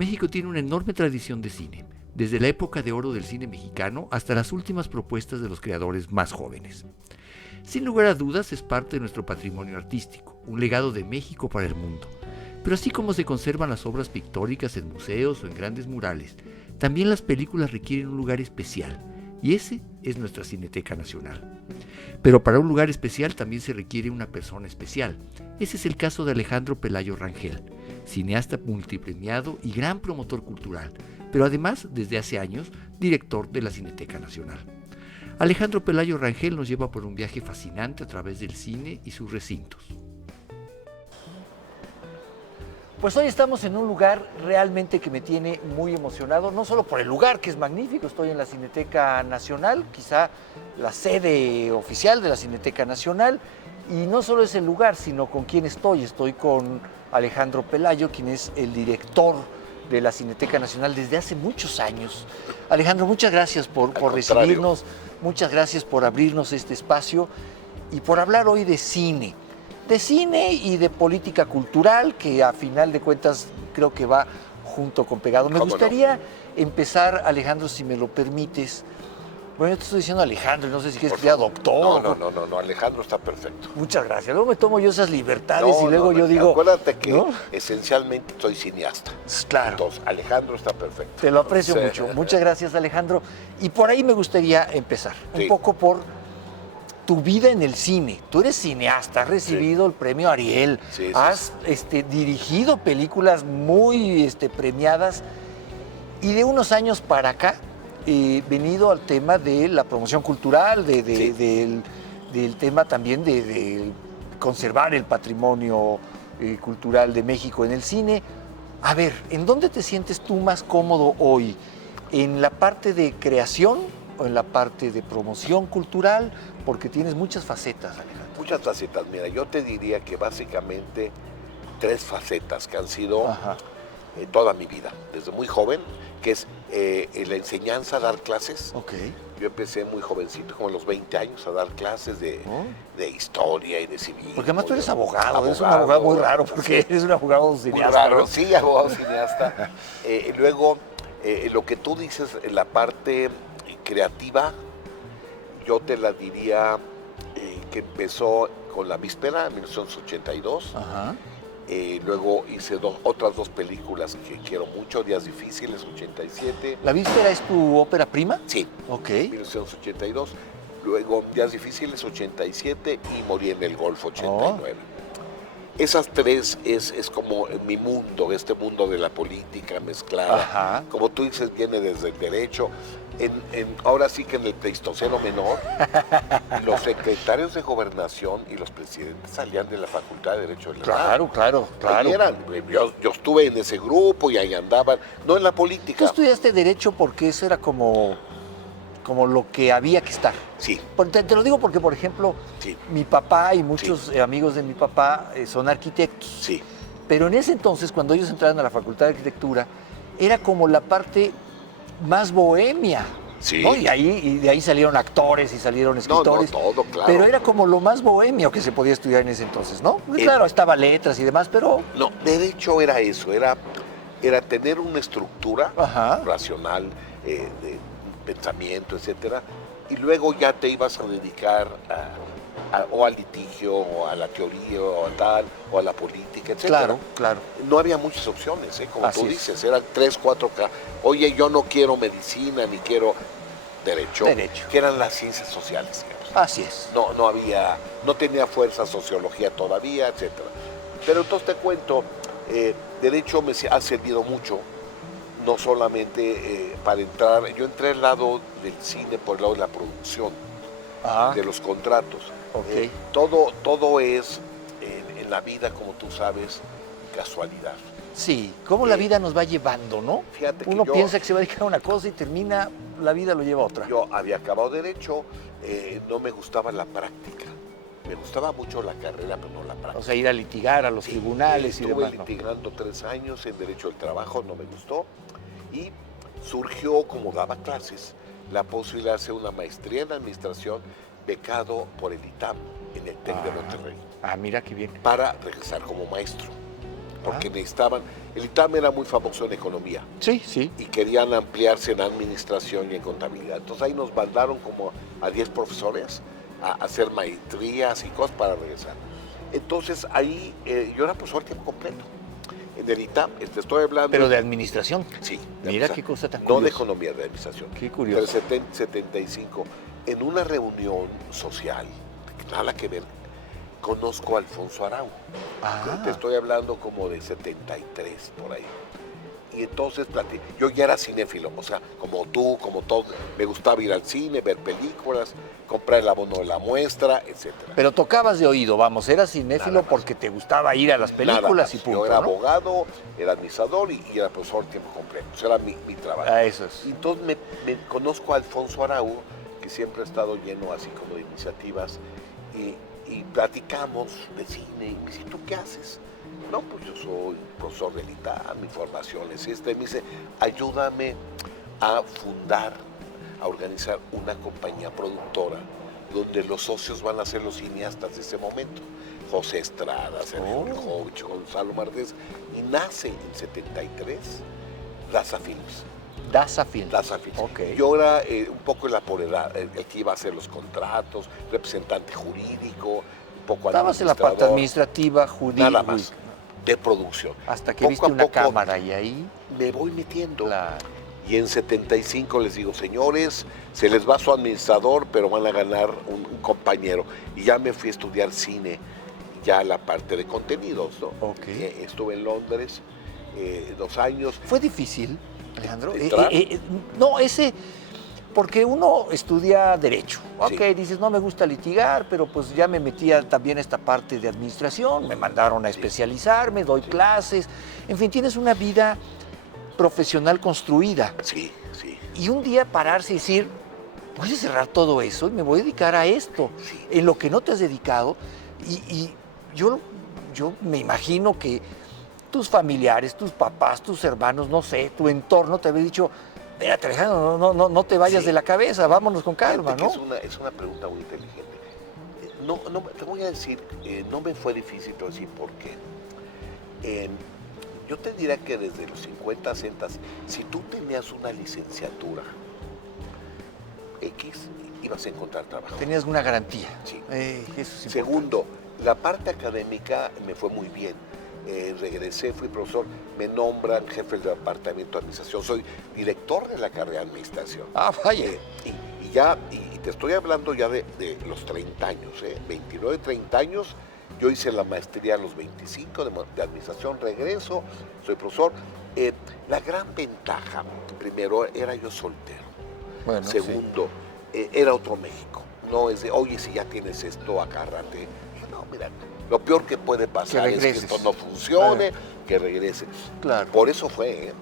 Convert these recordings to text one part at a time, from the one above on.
México tiene una enorme tradición de cine, desde la época de oro del cine mexicano hasta las últimas propuestas de los creadores más jóvenes. Sin lugar a dudas es parte de nuestro patrimonio artístico, un legado de México para el mundo. Pero así como se conservan las obras pictóricas en museos o en grandes murales, también las películas requieren un lugar especial, y ese es nuestra Cineteca Nacional. Pero para un lugar especial también se requiere una persona especial. Ese es el caso de Alejandro Pelayo Rangel, cineasta multipremiado y gran promotor cultural, pero además, desde hace años, director de la Cineteca Nacional. Alejandro Pelayo Rangel nos lleva por un viaje fascinante a través del cine y sus recintos. Pues hoy estamos en un lugar realmente que me tiene muy emocionado, no solo por el lugar, que es magnífico, estoy en la Cineteca Nacional, quizá la sede oficial de la Cineteca Nacional, y no solo es el lugar, sino con quién estoy con Alejandro Pelayo, quien es el director de la Cineteca Nacional desde hace muchos años. Alejandro, muchas gracias por recibirnos, muchas gracias por abrirnos este espacio y por hablar hoy de cine y de política cultural, que a final de cuentas creo que va junto con pegado. Me gustaría empezar, Alejandro, si me lo permites. Bueno, yo te estoy diciendo Alejandro, y no sé si quieres que sea doctor. No, Alejandro está perfecto. Muchas gracias. Luego me tomo yo esas libertades y luego yo no, digo... Acuérdate que ¿no? esencialmente soy cineasta. Claro. Entonces, Alejandro está perfecto. Te lo aprecio mucho. Muchas gracias, Alejandro. Y por ahí me gustaría empezar. Un poco por tu vida en el cine. Tú eres cineasta, has recibido el premio Ariel, has dirigido películas muy premiadas y de unos años para acá venido al tema de la promoción cultural, del tema también de conservar el patrimonio cultural de México en el cine. A ver, ¿en dónde te sientes tú más cómodo hoy? ¿En la parte de creación o en la parte de promoción cultural? Porque tienes muchas facetas, Alejandro. Muchas facetas. Mira, yo te diría que básicamente 3 facetas que han sido toda mi vida, desde muy joven, que es la enseñanza, dar clases. Okay. Yo empecé muy jovencito, como a los 20 años, a dar clases de historia y de civismo. Porque además tú eres abogado, eres un abogado muy raro, porque eres un abogado cineasta. Muy raro, ¿no? sí, abogado cineasta. Luego, lo que tú dices, la parte creativa, yo te la diría que empezó con La Víspera, en 1982. Ajá. Luego hice otras 2 películas que quiero mucho, Días Difíciles, 87. ¿La Víspera es tu ópera prima? Sí, ok. 1982. Luego Días Difíciles, 87 y Morí en el Golfo, 89. Esas 3 es como mi mundo, este mundo de la política mezclada. Ajá. Como tú dices, viene desde el derecho. Ahora sí que en el Pleistoceno menor, los secretarios de gobernación y los presidentes salían de la Facultad de Derecho de la UNAM. Claro. Ahí eran. Yo estuve en ese grupo y ahí andaban, no en la política. Tú estudiaste Derecho porque eso era como lo que había que estar. Sí. Te lo digo porque, por ejemplo, mi papá y muchos amigos de mi papá son arquitectos. Sí. Pero en ese entonces, cuando ellos entraron a la Facultad de Arquitectura, era como la parte más bohemia. Sí. ¿no? Y de ahí salieron actores y salieron escritores. No, todo, claro. Pero era como lo más bohemio que se podía estudiar en ese entonces, ¿no? Claro, estaba letras y demás, pero... No, derecho era eso, era tener una estructura racional, de pensamiento, etcétera, y luego ya te ibas a dedicar o al litigio, o a la teoría, o a tal, o a la política, etcétera. Claro. No había muchas opciones, como Así tú es. dices, eran 3, 4. Oye, yo no quiero medicina, ni quiero derecho. Que eran las ciencias sociales. Así es. No tenía fuerza sociología todavía, etcétera. Pero entonces te cuento, derecho me ha servido mucho, no solamente para entrar, yo entré al lado del cine por el lado de la producción, de los contratos. Okay. Todo es en la vida, como tú sabes, casualidad. Sí, cómo la vida nos va llevando, ¿no? Fíjate que Uno piensa que se va a dedicar a una cosa y termina, la vida lo lleva a otra. Yo había acabado Derecho, no me gustaba la práctica. Me gustaba mucho la carrera, pero no la práctica. O sea, ir a litigar a los tribunales y demás. Estuve litigando 3 años en Derecho del Trabajo, no me gustó. Y surgió, como daba clases, la posibilidad de hacer una maestría en Administración becado por el ITAM en el TEC de Monterrey. Mira qué bien. Para regresar como maestro. porque necesitaban, el ITAM era muy famoso en economía Sí, sí. y querían ampliarse en administración y en contabilidad. Entonces ahí nos mandaron como a 10 profesores a hacer maestrías y cosas para regresar. Entonces ahí yo era profesor tiempo completo. En el ITAM, estoy hablando... Pero de administración. Sí. Mira qué cosa tan No curiosa. de economía, de administración. Qué curioso. Pero 75, en una reunión social, nada que ver, conozco a Alfonso Arau. Ah. Te estoy hablando como de 73, por ahí. Y entonces yo ya era cinéfilo, o sea, como tú, como todos, me gustaba ir al cine, ver películas, comprar el abono de la muestra, etc. Pero tocabas de oído, vamos, eras cinéfilo Nada más. porque te gustaba ir a las películas y punto, Yo era ¿no? abogado, era administrador y era profesor tiempo completo. Eso era mi trabajo. Ah, eso es. Y entonces me conozco a Alfonso Arau, que siempre ha estado lleno así como de iniciativas, y platicamos de cine, y me dice, ¿tú qué haces? No, pues yo soy profesor del ITAM, mi formación es esta, y me dice, ayúdame a fundar, a organizar una compañía productora donde los socios van a ser los cineastas de ese momento. José Estrada, Sergio Jovich, Gonzalo Martés, y nace en 73 Daza Films. Daza Films. Daza Films. Ok. Yo era un poco el que iba a hacer los contratos, representante jurídico, un poco Estabas en la parte administrador, administrativa, jurídica. nada más, de producción. Hasta que Poco viste a una poco cámara y ahí... me voy metiendo. Claro. Y en 75 les digo, señores, se les va su administrador, pero van a ganar un compañero. Y ya me fui a estudiar cine, ya la parte de contenidos, ¿no? Ok. Estuve en Londres 2 años. ¿Fue difícil, Alejandro? ¿Entrar? No, porque uno estudia Derecho. Sí. Ok, dices, no me gusta litigar, pero pues ya me metía también esta parte de administración, me mandaron a especializarme, doy clases, en fin, tienes una vida profesional construida. Sí, sí. Y un día pararse y decir, voy a cerrar todo eso y me voy a dedicar a esto, Sí. en lo que no te has dedicado. Y yo me imagino que tus familiares, tus papás, tus hermanos, no sé, tu entorno te había dicho, espérate, Alejandro, no te vayas Sí. de la cabeza, vámonos con calma, Fíjate ¿no? que es una pregunta muy inteligente. Te voy a decir, no me fue difícil, te voy a decir por qué. Yo te diría que desde los 50, 60, si tú tenías una licenciatura X, ibas a encontrar trabajo. Tenías una garantía. Sí. Eso es importante. Segundo, la parte académica me fue muy bien. Regresé, fui profesor, me nombran jefe del departamento de administración, soy director de la carrera de administración. Ah, vaya. Y te estoy hablando ya de los 30 años, 29, 30 años. Yo hice la maestría a los 25 de administración, regreso, soy profesor. La gran ventaja, primero, era yo soltero. Bueno, Segundo, era otro México. No es de, oye, si ya tienes esto, agárrate. No, mira, lo peor que puede pasar es que regreses. esto no funcione, que regreses. Claro. Por eso fue,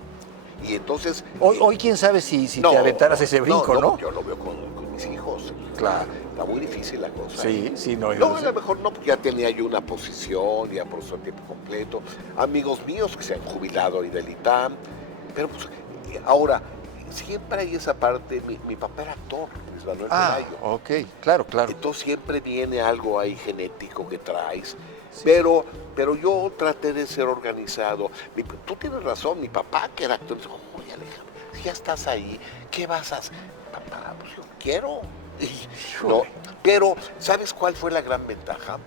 Y entonces... Hoy quién sabe si te aventaras ese brinco, ¿no? Yo lo veo con mis hijos. Claro. Está muy difícil la cosa. Sí, sí, no. No, a lo mejor no, porque ya tenía yo una posición, ya profesor tiempo completo. Amigos míos que se han jubilado ahí del ITAM. Pero pues, ahora, siempre hay esa parte. Mi papá era actor, Luis Manuel Pelayo. Ok, claro. Entonces siempre viene algo ahí genético que traes. Sí. Pero yo traté de ser organizado. Tú tienes razón, mi papá que era actor, dijo, oye Alejandro, si ya estás ahí, ¿qué vas a hacer? Papá, pues yo quiero. No, pero, ¿sabes cuál fue la gran ventaja?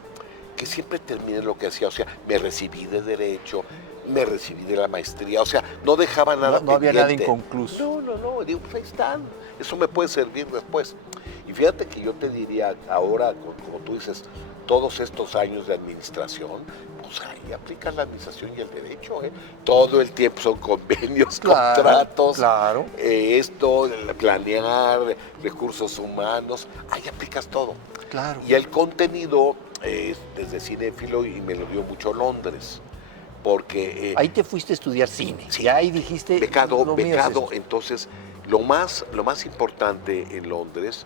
Que siempre terminé lo que hacía, o sea, me recibí de Derecho, me recibí de la maestría, o sea, no dejaba nada No había nada pendiente. inconcluso. No, digo, pues ahí están, eso me puede servir después. Y fíjate que yo te diría ahora, como tú dices, todos estos años de administración, pues ahí aplican la administración y el derecho, Todo el tiempo son convenios, contratos, Claro. Esto, planear, recursos humanos, ahí aplicas todo. Claro. Y el contenido, desde cinéfilo, y me lo dio mucho Londres, porque... Ahí te fuiste a estudiar cine. Sí. Y ahí dijiste... becado, lo mío es esto. entonces lo más importante en Londres,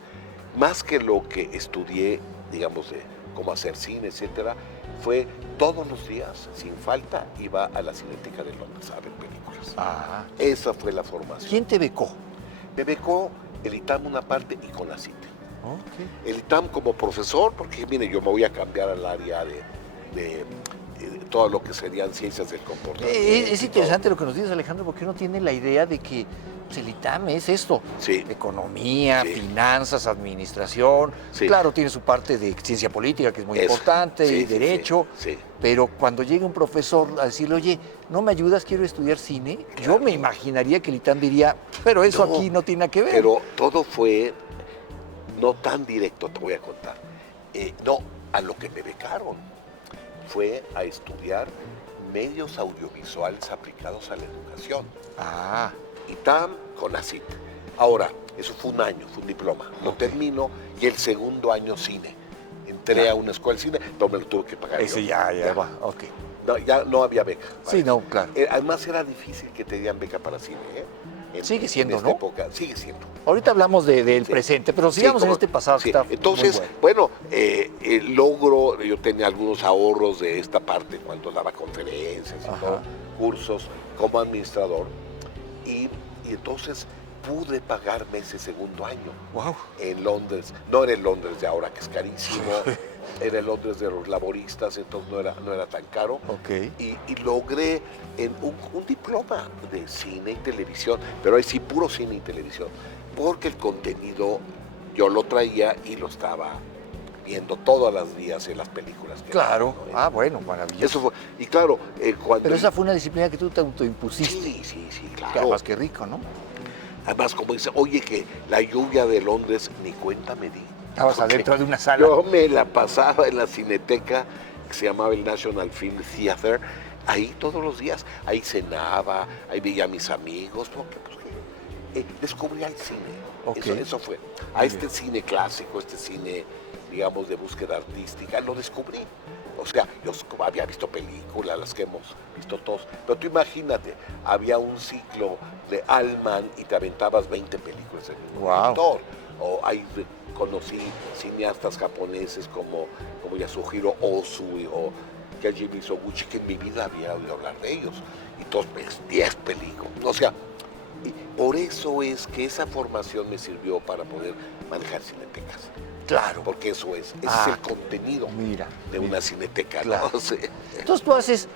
más que lo que estudié, digamos, de cómo hacer cine, etcétera, fue todos los días, sin falta, iba a la Cineteca de Londres a ver películas. Ah. Esa fue la formación. ¿Quién te becó? Me becó el ITAM una parte y con la CITE. Ok. El ITAM como profesor, porque mire, yo me voy a cambiar al área de todo lo que serían ciencias del comportamiento. Es interesante lo que nos dices, Alejandro, porque uno tiene la idea de que pues, el ITAM es esto, Sí. economía, Sí. finanzas, administración, Sí. claro, tiene su parte de ciencia política que es muy Eso. importante, Sí, y sí, derecho, sí. pero cuando llega un profesor a decirle, oye, ¿no me ayudas? Quiero estudiar cine, yo me imaginaría que el ITAM diría, pero eso No, aquí no tiene nada que ver. Pero todo fue no tan directo, te voy a contar. No, a lo que me becaron fue a estudiar medios audiovisuales aplicados a la educación. Ah, ITAM con ACIT. Ahora, eso fue un año, fue un diploma. Lo termino y el segundo año cine. Entré a una escuela de cine, pero me lo tuve que pagar ese yo. ya va, ok. No, ya no había beca. Sí, no, claro. Además era difícil que te dieran beca para cine. Sigue siendo, en esta ¿no? época, sigue siendo. Ahorita hablamos del Sí. presente, pero Sí, sigamos en como- este pasado sí. que está Entonces, muy bueno. logro, yo tenía algunos ahorros de esta parte cuando daba conferencias y Ajá. todo, cursos como administrador, y entonces pude pagarme ese segundo año Wow. en Londres. No era el Londres de ahora, que es carísimo, era el Londres de los laboristas, entonces no era tan caro. Ok. Y logré en un diploma de cine y televisión, pero ahí sí puro cine y televisión, porque el contenido yo lo traía y lo estaba viendo todos los días en las películas. Claro. daban, ¿no? Ah, bueno, maravilloso. Eso fue, y claro, cuando... Pero esa fue una disciplina que tú te autoimpusiste. Sí, Que claro. además que rico, ¿no? Además, como dice, oye, que la lluvia de Londres ni cuenta me di. Estabas Porque adentro de una sala. Yo me la pasaba en la cineteca que se llamaba el National Film Theater, ahí todos los días, ahí cenaba, ahí veía a mis amigos, porque pues, descubría el cine. Ok. Eso fue. A este cine clásico, este cine, digamos, de búsqueda artística, lo descubrí. O sea, yo había visto películas, las que hemos visto todos, pero tú imagínate, había un ciclo de Allman y te aventabas 20 películas del mismo Wow. director. O ahí conocí cineastas japoneses como Yasuhiro Ozu o Keiji Mizoguchi, que en mi vida había oído hablar de ellos. Y todos, 10 películas. O sea, y por eso es que esa formación me sirvió para poder manejar cinetecas. Claro. Porque ese es el contenido Mira. de una cineteca, Claro. ¿no? Sí. Entonces tú haces,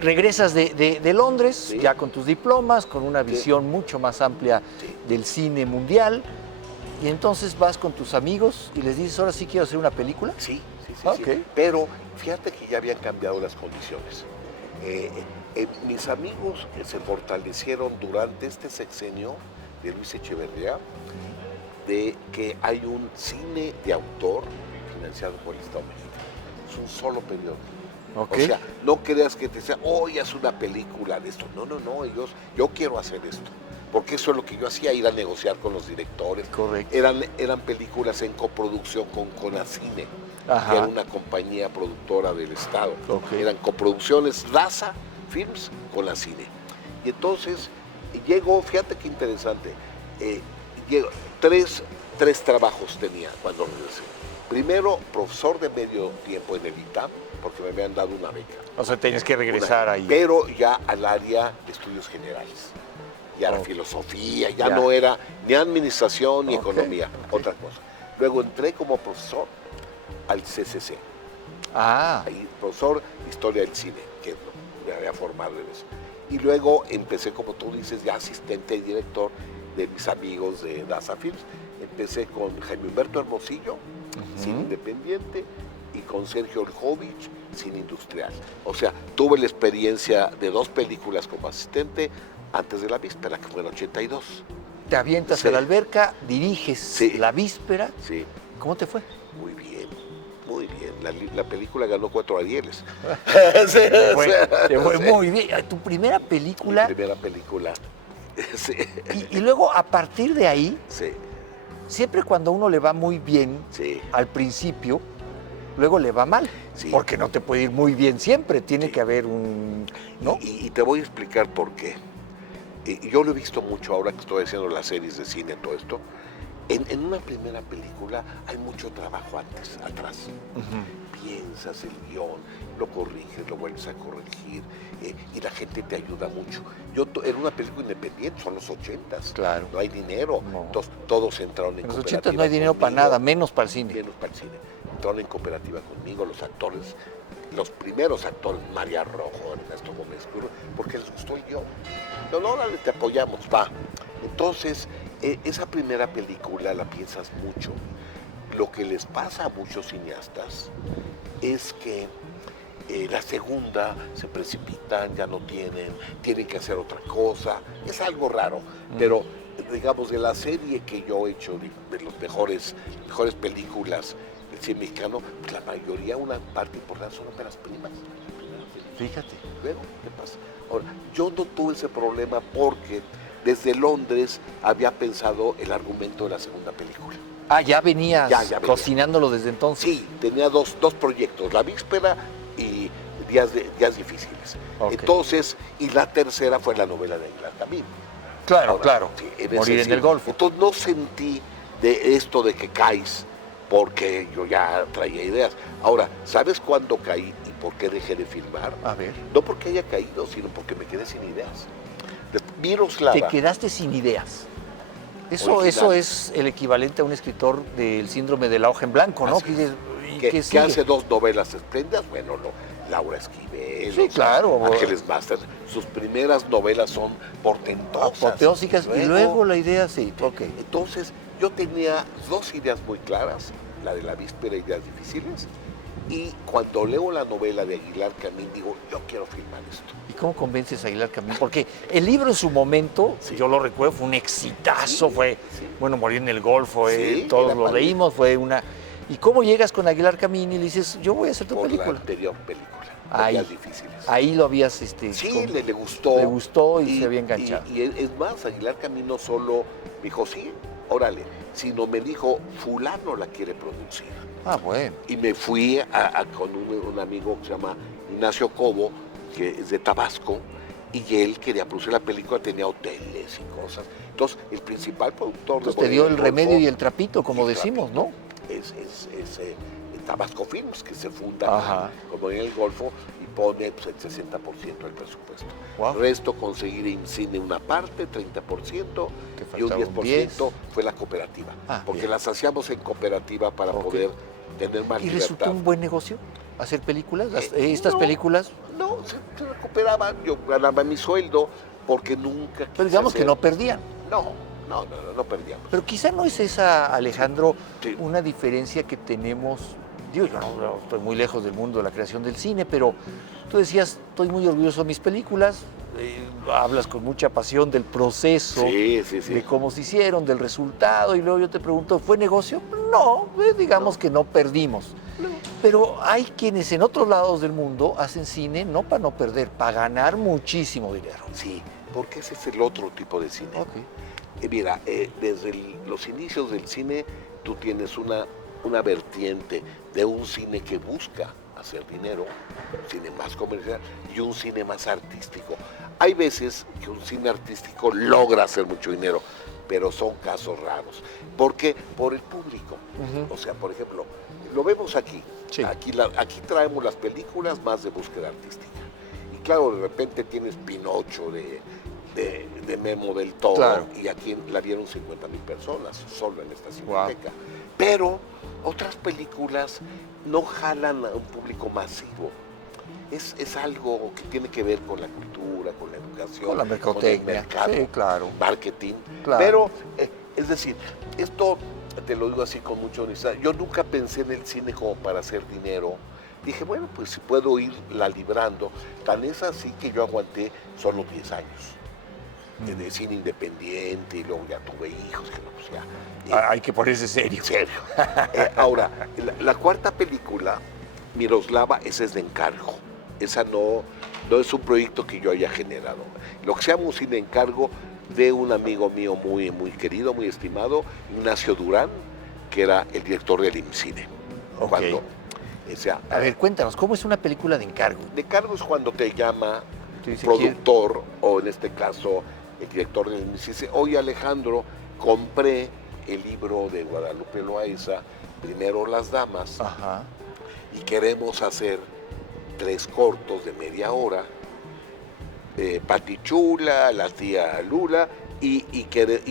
regresas de Londres, Sí. ya con tus diplomas, con una visión mucho más amplia Sí. del cine mundial, y entonces vas con tus amigos y les dices, ahora sí quiero hacer una película. Sí. Ok. Pero fíjate que ya habían cambiado las condiciones. Mis amigos se fortalecieron durante este sexenio de Luis Echeverría, de que hay un cine de autor financiado por el Estado mexicano. Es un solo periodo. Ok. O sea, no creas que te sea, hoy haz una película de esto. No, yo quiero hacer esto. Porque eso es lo que yo hacía, ir a negociar con los directores. Correcto. Eran películas en coproducción con Conacine, Ajá. que era una compañía productora del Estado. Ok. Eran coproducciones Daza Films con la cine. Y entonces llegó, fíjate qué interesante, tres trabajos tenía cuando regresé. Primero, profesor de medio tiempo en el ITAM, porque me habían dado una beca. O sea, tenías que regresar ahí. Pero ya al área de estudios generales. Ya era Ok. filosofía, ya Ya. no era ni administración ni Ok, economía, ok. otra cosa. Luego entré como profesor al CCC. Ah, Ahí, profesor de historia del cine, que es lo que me había formado en eso. Y luego empecé, como tú dices, ya asistente y director de mis amigos de Daza Films. Empecé con Jaime Humberto Hermosillo, cine independiente, y con Sergio Oljovich, cine industrial. O sea, tuve la experiencia de 2 películas como asistente antes de La Víspera, que fue en 82. te avientas Sí. a la alberca, diriges Sí. La Víspera. Sí, ¿Cómo te fue? muy bien, muy bien. La película ganó 4 Arieles. Te fue Sí. muy bien. Tu primera película. Mi primera película. Sí, Y luego, a partir de ahí, sí, siempre cuando a uno le va muy bien sí. al principio, luego le va mal. Sí. Porque no te puede ir muy bien siempre. Tiene Sí. que haber un. ¿No? Y te voy a explicar por qué. Yo lo he visto mucho ahora que estoy haciendo las series de cine, todo esto. En una primera película hay mucho trabajo atrás. Piensas el guión, lo corriges, lo vuelves a corregir, y la gente te ayuda mucho. En una película independiente, son los 80s. Claro. No hay dinero. No. Entonces, todos entraron en En los cooperativa 80 no hay dinero para conmigo. nada, menos para el cine. Menos para el cine. Entraron en cooperativa conmigo, los actores, los primeros actores, María Rojo, Ernesto Gómez Cruz, porque les gustó el guión. No, órale, te apoyamos, va. Entonces, esa primera película la piensas mucho. Lo que les pasa a muchos cineastas es que la segunda se precipitan, ya no tienen que hacer otra cosa. Es algo raro, pero digamos de la serie que yo he hecho, de las mejores películas del cine mexicano, pues la mayoría, una parte importante son óperas primas. Fíjate. Luego, ¿qué pasa? Ahora, yo no tuve ese problema porque desde Londres había pensado el argumento de la segunda película. Ah, ya venías Ya venía. cocinándolo desde entonces. Sí, tenía dos proyectos, La Víspera y Días Difíciles. Ok. Entonces, y la tercera fue la novela de Aguilar Camín. Claro, Ahora, claro. sí, Morir en el Golfo. Entonces no sentí de esto de que caes, porque yo ya traía ideas. Ahora, ¿sabes cuándo caí y por qué dejé de filmar? A ver. No porque haya caído, sino porque me quedé sin ideas. Miroslava. Te quedaste sin ideas. Eso Original. es el equivalente a un escritor del síndrome de la hoja en blanco, ¿no? Así es. ¿Y que qué sigue? hace 2 novelas espléndidas, bueno, Laura Esquivel, Sí, claro. Ángeles Masters, sus primeras novelas son portentosas. Apoteósicas, y luego la idea, sí, ok. Entonces, yo tenía 2 ideas muy claras, la de La Víspera y Días Difíciles, y cuando leo la novela de Aguilar Camín, digo, yo quiero filmar esto. ¿Y cómo convences a Aguilar Camín? Porque el libro en su momento, Sí. yo lo recuerdo, fue un exitazo, Sí, fue, sí. bueno, Morir en el Golfo, Sí, todos era lo padre. leímos, fue una... ¿Y cómo llegas con Aguilar Camín y le dices, yo voy a hacer tu Por la película? anterior película, Ahí. Días Difíciles. Ahí lo habías... Sí, le gustó. Le gustó y se había enganchado. Y es más, Aguilar Camín no solo me dijo, sí, órale, sino me dijo, fulano la quiere producir. Ah, bueno. Y me fui con un amigo que se llama Ignacio Cobo, que es de Tabasco, y él quería producir la película, tenía hoteles y cosas. Entonces, el principal productor Entonces de te dio Morir el en remedio Golfo y el trapito, como y decimos, trapito. ¿no? Es Tabasco Films, que se funda Ajá. como en el Golfo y pone pues, el 60% del presupuesto. Wow. El resto conseguir en cine una parte, 30%, Te y un faltaba 10% un 10. fue la cooperativa. Ah, porque bien. las hacíamos en cooperativa para Ok. poder tener más ¿Y libertad. resultó un buen negocio hacer películas? Estas no. películas, No, se recuperaba, yo ganaba mi sueldo porque nunca pero digamos que no perdían. No perdíamos. Pero quizá no es esa, Alejandro, Sí. una diferencia que tenemos. Digo, yo no estoy muy lejos del mundo de la creación del cine, pero tú decías, estoy muy orgulloso de mis películas, hablas con mucha pasión del proceso, Sí. de cómo se hicieron, del resultado, y luego yo te pregunto, ¿fue negocio? No, digamos que no perdimos. No. Pero hay quienes en otros lados del mundo hacen cine no para no perder, para ganar muchísimo dinero. Sí, porque ese es el otro tipo de cine. Mira, desde los inicios del cine tú tienes una vertiente de un cine que busca hacer dinero, un cine más comercial y un cine más artístico. Hay veces que un cine artístico logra hacer mucho dinero, pero son casos raros. ¿Por qué? Por el público. O sea, por ejemplo, lo vemos aquí. Sí. Aquí traemos las películas más de búsqueda artística. Y claro, de repente tienes Pinocho de Memo del Toro, Claro. y aquí la vieron 50,000 personas solo en esta cineteca. Pero otras películas no jalan a un público masivo. Es algo que tiene que ver con la cultura, con la educación, Con la mercadotecnia. con el mercado, Sí, claro. marketing. Claro. Pero, es decir, esto te lo digo así con mucha honestidad. Yo nunca pensé en el cine como para hacer dinero. Dije, bueno, pues si puedo irla librando. Tan es así que yo aguanté solo 10 años de cine independiente, y luego ya tuve hijos, que no, pues ya. Hay que ponerse serio. En serio. Ahora, la cuarta película, Miroslava, esa es de encargo. Esa no es un proyecto que yo haya generado. Lo que se llama un cine de encargo de un amigo mío muy, muy querido, muy estimado, Ignacio Durán, que era el director del IMCINE. Ok. Cuando, o sea, A ver, cuéntanos, ¿cómo es una película de encargo? de encargo es cuando te llama Te dice, productor, o en este caso el director del IMCINE, dice, oye Alejandro, compré el libro de Guadalupe Loaiza, Primero las Damas, Ajá. y queremos hacer 3 cortos de media hora, Pati Chula, la tía Lula, y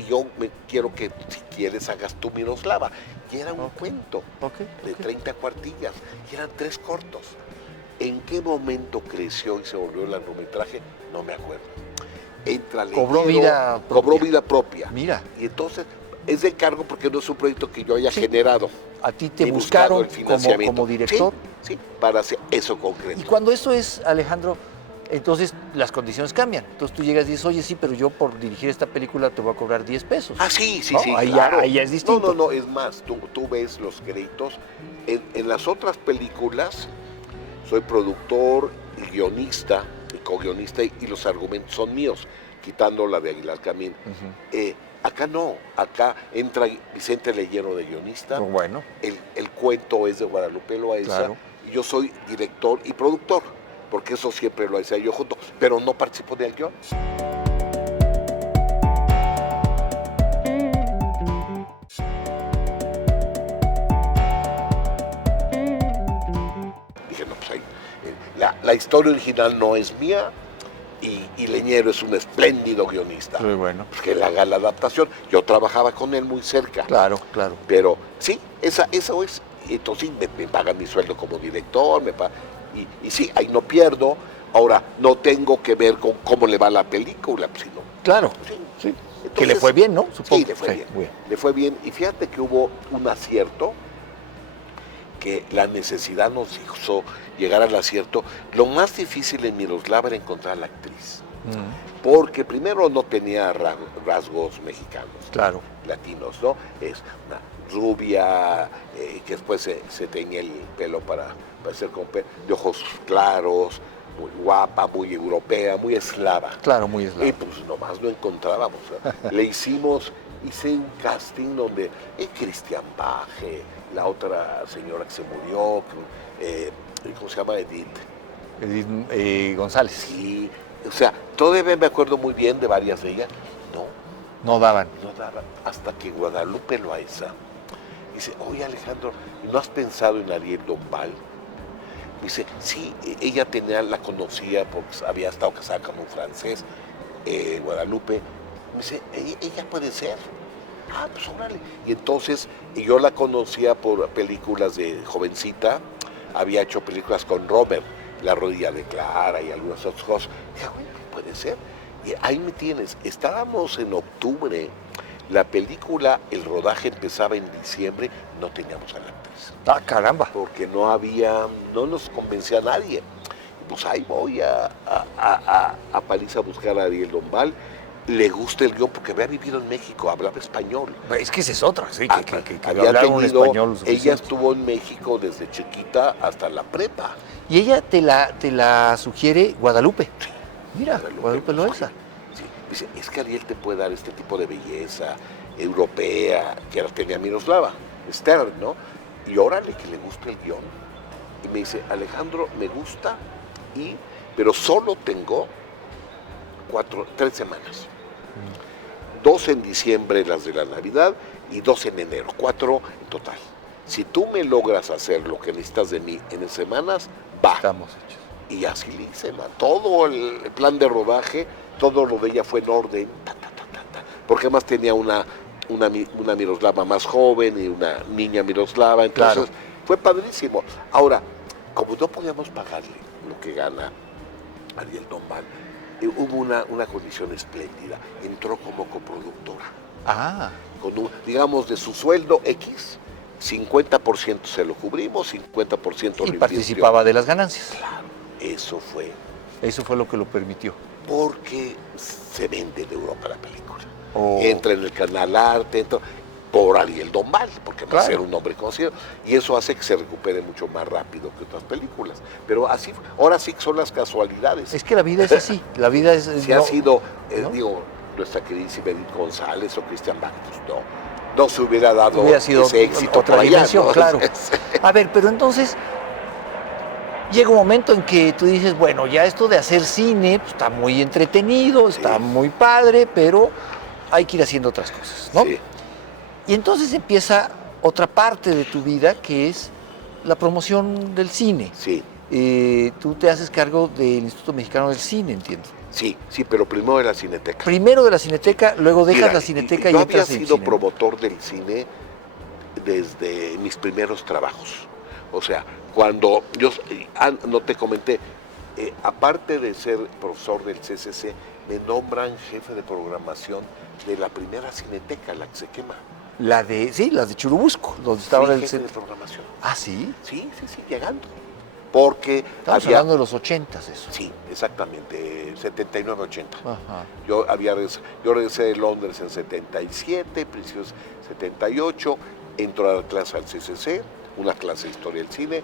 yo quiero que si quieres hagas tú Miroslava. Y era un cuento Ok. de 30 cuartillas, y eran 3 cortos. ¿En qué momento creció y se volvió largometraje? No me acuerdo. Entra Cobró Leñero, vida cobró propia. vida propia. Mira, Y entonces es de encargo porque no es un proyecto que yo haya Sí. generado. a ti te Ni buscado buscaron el financiamiento. como director. Sí, para hacer eso concreto. Y cuando eso es, Alejandro, entonces las condiciones cambian. Entonces tú llegas y dices, oye, sí, pero yo por dirigir esta película te voy a cobrar 10 pesos. Ah, sí, ¿No? Ahí ya- claro. ahí ya es distinto. No, es más, tú ves los créditos. En las otras películas soy productor, y guionista, y co-guionista, y los argumentos son míos, quitando la de Aguilar Camín. Acá no, acá entra Vicente Leyero de guionista, Bueno, el cuento es de Guadalupe Loaesa, Claro. y yo soy director y productor, porque eso siempre lo hacía yo junto, pero no participo del guión. Dije, no, pues ahí, la historia original no es mía, y Leñero es un espléndido guionista. muy bueno. Pues que le haga la adaptación. Yo trabajaba con él muy cerca. Claro, claro. Pero sí, eso es. Entonces sí, me pagan mi sueldo como director, y sí, ahí no pierdo. Ahora, no tengo que ver con cómo le va la película, sino. Claro. Sí. Sí. Entonces, Que le fue bien, ¿no? Supongo. Sí, le fue bien. muy bien. Le fue bien. Y fíjate que hubo un acierto, que la necesidad nos hizo llegar al acierto. Lo más difícil en Miroslava era encontrar a la actriz. Porque primero no tenía rasgos mexicanos, Claro. latinos, ¿no? Es una rubia, que después se teñía el pelo para ser de ojos claros, muy guapa, muy europea, muy eslava. Claro, muy eslavo. Y pues nomás no encontrábamos. Hice un casting donde Cristian Baje, la otra señora que se murió, ¿cómo se llama? Edith. Edith González. Sí, o sea, todavía me acuerdo muy bien de varias de ellas. No daban. No daba, hasta que Guadalupe Loaesa dice, oye Alejandro, ¿no has pensado en Ariel Dombal? Me dice, sí, ella la conocía porque había estado casada con un francés, Guadalupe. Me dice, ella puede ser. Ah, pues órale. Y entonces yo la conocía por películas de jovencita, había hecho películas con Robert, La rodilla de Clara y algunas otras cosas. Dije, bueno, puede ser. Y ahí me tienes. Estábamos en octubre, la película, el rodaje empezaba en diciembre, no teníamos a la actriz. Ah, caramba. Porque no nos convencía a nadie. Pues ahí voy a París a buscar a Ariel Dombal. Le gusta el guión porque había vivido en México, hablaba español. Es que esa es otra, sí, que Había hablar un tenido, español suficiente. ella estuvo en México desde chiquita hasta la prepa. Y ella te la sugiere Guadalupe. Mira, Guadalupe Loaesa. Sí, dice, es que Ariel te puede dar este tipo de belleza europea, que ahora tenía Miroslava Stern, ¿no? Y órale, que le gusta el guión. Y me dice, Alejandro, me gusta, pero solo tengo 3 semanas. 2 en diciembre, las de la Navidad, y 2 en enero, 4 en total. Si tú me logras hacer lo que necesitas de mí en semanas, va. Estamos hechos. Y así le hice, man. Todo el plan de rodaje, todo lo de ella fue en orden, porque además tenía una Miroslava más joven y una niña Miroslava, entonces fue padrísimo. Ahora, como no podíamos pagarle lo que gana Ariel Dombal, hubo una condición espléndida, entró como coproductora. Ah. Digamos, de su sueldo X, 50% se lo cubrimos, 50% Y lo participaba invirtió. de las ganancias. Claro, eso fue lo que lo permitió. porque se vende en Europa la película. Oh. Entra en el Canal Arte, por Ariel Dombal, porque va a ser un hombre conocido, y eso hace que se recupere mucho más rápido que otras películas. Pero así, ahora sí que son las casualidades. Es que la vida es así, la vida es... Si ha sido, nuestra queridísima Edith González o Cristian Bach, pues no se hubiera dado sido ese éxito otra por allá, dimensión, ¿no? claro. A ver, pero entonces llega un momento en que tú dices, bueno, ya esto de hacer cine pues, está muy entretenido, está muy padre, pero hay que ir haciendo otras cosas, ¿no? Sí. Y entonces empieza otra parte de tu vida que es la promoción del cine. Sí. Tú te haces cargo del Instituto Mexicano del Cine, entiendo. Sí, pero primero de la Cineteca. Primero de la Cineteca, luego dejas Mira, la Cineteca y yo entras había en sido cine. promotor del cine desde mis primeros trabajos, O sea, cuando yo, no te comenté, aparte de ser profesor del CCC, me nombran jefe de programación de la primera cineteca, la que se quema. La de Churubusco, donde está ahora el jefe de centro. programación. Ah, ¿sí? Sí, llegando. Porque Estamos hablando de los 80s eso. Sí, exactamente, 79-80. Ajá. Yo regresé de Londres en 77, principios 78, entro a la clase al CCC, una clase de historia del cine,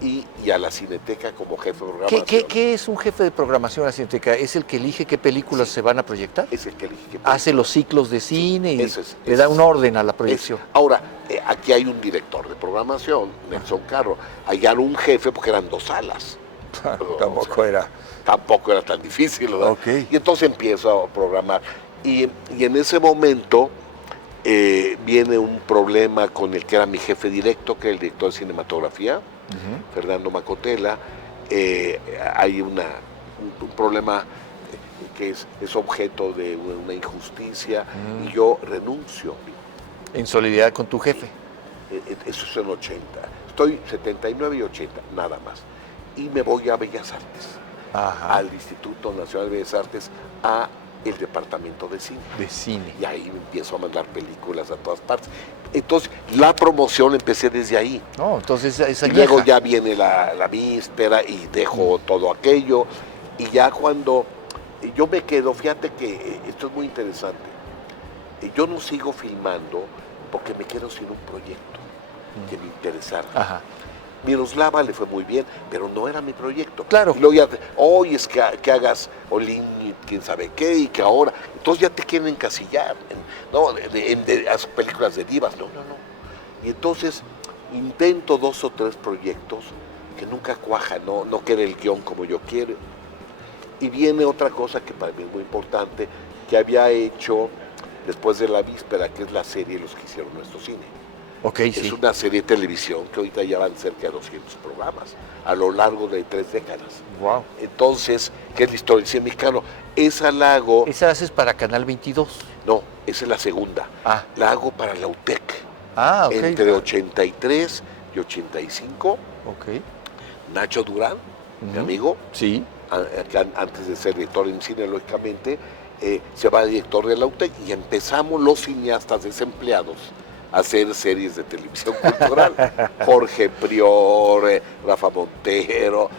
y a la Cineteca como jefe de programación. ¿Qué es un jefe de programación a la Cineteca? ¿Es el que elige qué películas se van a proyectar? Es el que elige qué películas. Hace los ciclos de cine y ese le da un orden a la proyección. Ahora, aquí hay un director de programación, Nelson Carro. Allá era un jefe porque eran 2 salas. Tampoco era tan difícil, ¿verdad? Okay. Y entonces empiezo a programar. Y en ese momento viene un problema con el que era mi jefe directo, que era el director de cinematografía, Fernando Macotela. Hay un problema que es objeto de una injusticia y yo renuncio. En solidaridad con tu jefe. Eso es en 80. Estoy 79 y 80, nada más. Y me voy a Bellas Artes, al Instituto Nacional de Bellas Artes, a el departamento de cine. De cine. Y ahí empiezo a mandar películas a todas partes. Entonces, la promoción empecé desde ahí. No, entonces esa y luego ya viene la víspera y dejo todo aquello. Y ya cuando yo me quedo, fíjate que esto es muy interesante. Yo no sigo filmando porque me quedo sin un proyecto que me interesara. Ajá. Miroslava le fue muy bien, pero no era mi proyecto. Claro. Y luego ya, hoy es que hagas Olin, quién sabe qué, y que ahora. Entonces ya te quieren encasillar, en las películas de divas. No. Y entonces intento 2 o 3 proyectos que nunca cuajan, no queda el guión como yo quiero. Y viene otra cosa que para mí es muy importante, que había hecho después de La Víspera, que es la serie Los que hicieron nuestro cine. Es una serie de televisión que ahorita ya van cerca de 200 programas a lo largo de 3 décadas. Wow. Entonces, ¿qué es la historia del cine mexicano? Esa la hago... ¿Esa haces para Canal 22? No, esa es la segunda. La hago para la UTEC. Ok. Entre 83 y 85. Ok. Nacho Durán, mi amigo. Sí. Antes de ser director en cine, lógicamente, se va director de la UTEC y empezamos los cineastas desempleados a hacer series de televisión cultural. Jorge Prior, Rafa Montero,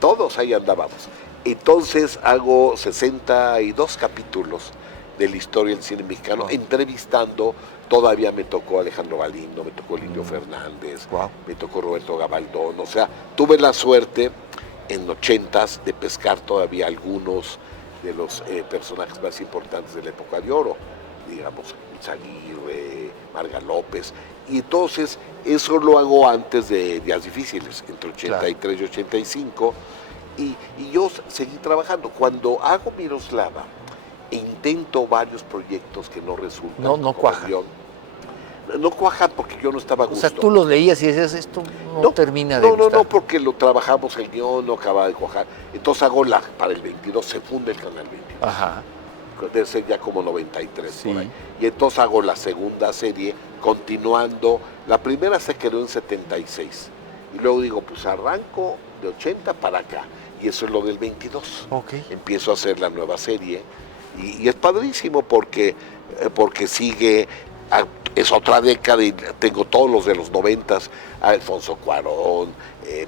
todos ahí andábamos. Entonces hago 62 capítulos de la historia del cine mexicano, entrevistando. Todavía me tocó Alejandro Galindo, me tocó Lidio Fernández, me tocó Roberto Gabaldón. O sea, tuve la suerte en 80s de pescar todavía algunos de los personajes más importantes de la época de oro, digamos, Aguirre, Marga López. Y entonces eso lo hago antes de Días Difíciles, entre 83 y 85. Y yo seguí trabajando. Cuando hago Miroslava, intento varios proyectos que no resultan. No cuajan. No cuajan porque yo no estaba a gusto. O sea, tú los leías y decías, esto no termina de gustar. No, porque lo trabajamos el guión, no acababa de cuajar. Entonces hago para el 22, se funda el Canal 22. Ajá. Debe ser ya como 93 sí. por ahí. Y entonces hago la segunda serie, continuando. La primera se quedó en 76. Y luego digo, pues arranco de 80 para acá. Y eso es lo del 22. Okay. Empiezo a hacer la nueva serie. Y es padrísimo porque sigue... Es otra década y tengo todos los de los 90s, Alfonso Cuarón,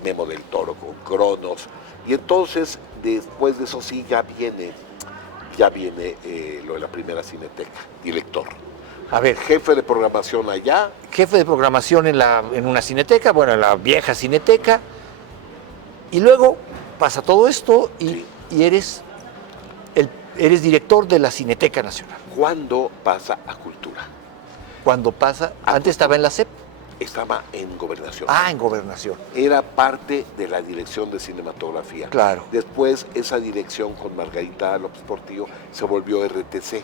Memo del Toro con Cronos. Y entonces, después de eso sí, ya viene lo de la primera Cineteca, director. A ver, jefe de programación allá. Jefe de programación en una cineteca, bueno, en la vieja cineteca. Y luego pasa todo esto y eres director de la Cineteca Nacional. ¿Cuándo pasa a Cultura? Cuando pasa, antes estaba en la CEP. Estaba en Gobernación. En Gobernación. Era parte de la dirección de cinematografía. Claro. Después esa dirección con Margarita López Portillo se volvió RTC,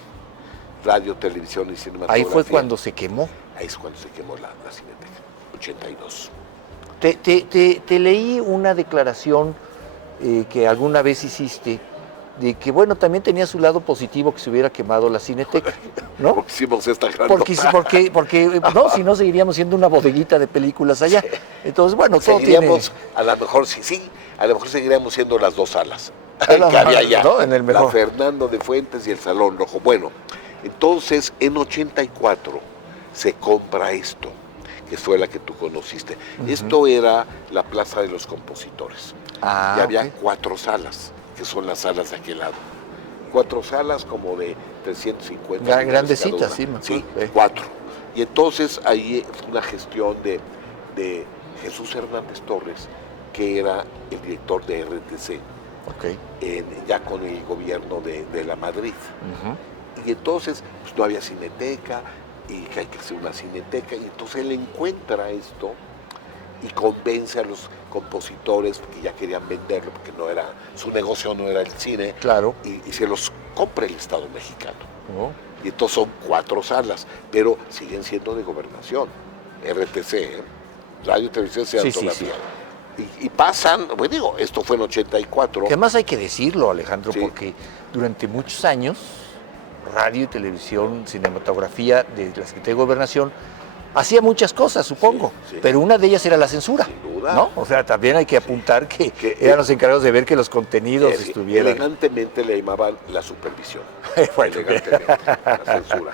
Radio, Televisión y Cinematografía. Ahí fue cuando se quemó. Ahí es cuando se quemó la Cineteca, 82. Te leí una declaración que alguna vez hiciste de que, bueno, también tenía su lado positivo que se hubiera quemado la Cineteca, ¿no? Porque hicimos esta gran Porque no, si no seguiríamos siendo una bodeguita de películas allá. Entonces, bueno, todo seguiríamos, tiene... a lo mejor sí, a lo mejor seguiríamos siendo las dos salas A lo que había mejor, allá, ¿no? En el mejor. la Fernando de Fuentes y el Salón Rojo. Bueno, entonces en 84 se compra esto, que fue la que tú conociste. Esto era la Plaza de los Compositores. Y había 4 salas, que son las salas de aquel lado. 4 salas como de 350. Grandecitas, sí, sí, 4. Y entonces ahí fue una gestión de Jesús Hernández Torres, que era el director de RTC, ya con el gobierno de la Madrid. Y entonces pues, no había cineteca, y que hay que hacer una cineteca, y entonces él encuentra esto y convence a los compositores que ya querían venderlo, porque no era, su negocio no era el cine, claro. y se los compra el Estado mexicano. Y entonces son 4 salas, pero siguen siendo de gobernación, RTC, Radio y Televisión Cinematográfica. Sí. Y pasan, pues digo, esto fue en 84. Que además hay que decirlo, Alejandro, porque durante muchos años, radio y televisión, cinematografía de la Secretaría de Gobernación, hacía muchas cosas, supongo, pero una de ellas era la censura. Sin duda. ¿No? O sea, también hay que apuntar que eran los encargados de ver que los contenidos estuvieran... Elegantemente le llamaban la supervisión. Elegantemente, la censura.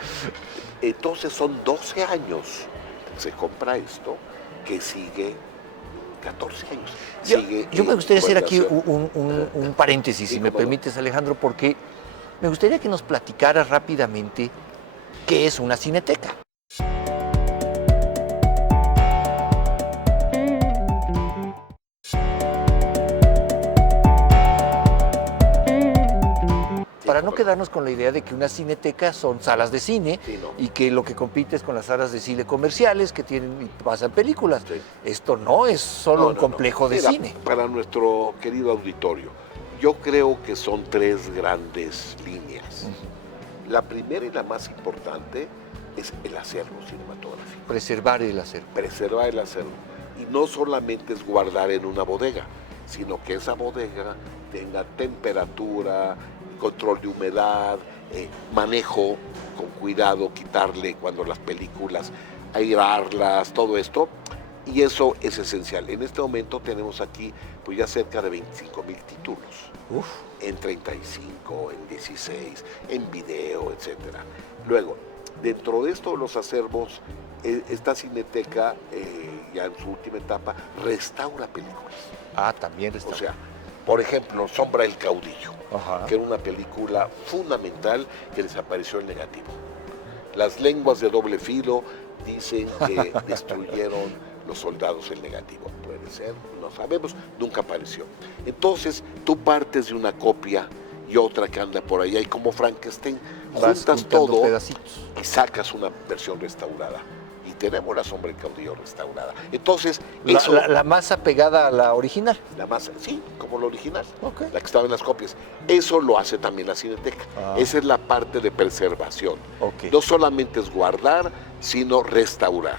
Entonces son 12 años, se compra esto, que sigue 14 años. Yo me gustaría hacer aquí un paréntesis, si me permites, Alejandro, porque me gustaría que nos platicaras rápidamente qué es una cineteca. Para no quedarnos con la idea de que una cineteca son salas de cine y que lo que compite es con las salas de cine comerciales que tienen y pasan películas. Esto no es solo un complejo de cine. Para nuestro querido auditorio, yo creo que son 3 grandes líneas. La primera y la más importante es el acervo cinematográfico. Preservar el acervo. Preservar el acervo. Y no solamente es guardar en una bodega, sino que esa bodega tenga temperatura, control de humedad, manejo con cuidado, quitarle cuando las películas, airarlas, todo esto, y eso es esencial. En este momento tenemos aquí pues ya cerca de 25,000 títulos, en 35, en 16, en video, etc. Luego, dentro de esto los acervos, esta cineteca, ya en su última etapa, restaura películas. También restaura. O sea, por ejemplo, Sombra del Caudillo, que era una película fundamental que desapareció el negativo. Las lenguas de doble filo dicen que destruyeron los soldados el negativo. Puede ser, no sabemos, nunca apareció. Entonces, tú partes de una copia y otra que anda por allá, y como Frankenstein, juntas todo pedacitos y sacas una versión restaurada. Y tenemos la Sombra del Caudillo restaurada. Entonces, la más apegada a la original. La más, sí, como la original, la que estaba en las copias. Eso lo hace también la Cineteca. Esa es la parte de preservación. No solamente es guardar, sino restaurar.